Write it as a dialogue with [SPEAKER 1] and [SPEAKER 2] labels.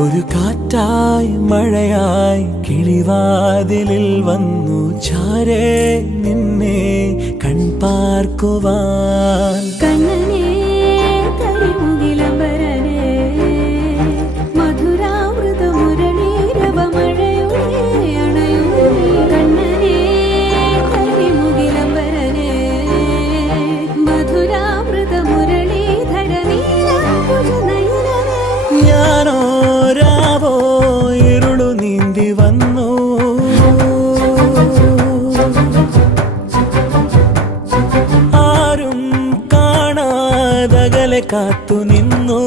[SPEAKER 1] ഒരു കാറ്റായി മഴയായി കിളിവാതിലിൽ വന്നു ചാരേ നിന്നെ കൺപാർക്കുവാൻ.
[SPEAKER 2] കണ്ണനേ
[SPEAKER 1] വന്നു. ആരും കാണാതകലെ കാത്തു നിന്നു.